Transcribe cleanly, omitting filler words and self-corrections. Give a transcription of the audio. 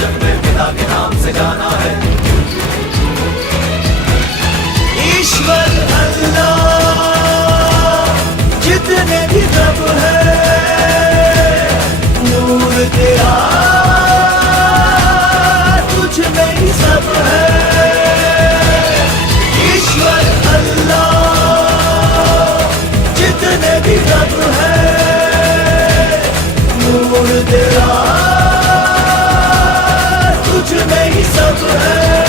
जग में पिता के नाम से जाना है। ईश्वर अल्लाह जितने भी रब है, नूर तेरा तुझ में ही सब है। ईश्वर अल्लाह जितने भी रब है, नूर तेरा तुझ में ही सब है।